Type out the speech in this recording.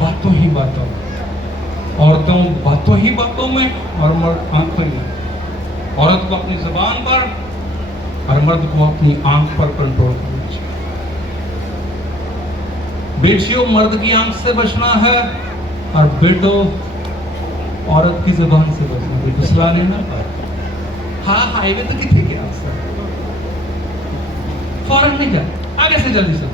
बातों ही बातों में, औरतों बातों ही बातों में और मर्द आंखों में, औरत को अपनी जुबान पर और मर्द को अपनी आंख पर कंट्रोल करना चाहिए। बेटियों मर्द की आंख से बचना है और बेटो औरत की जुबान से बचना है। दूसरा लेना हाँ हाईवे तो कितने क्या फौरन नहीं जा आगे से जल्दी से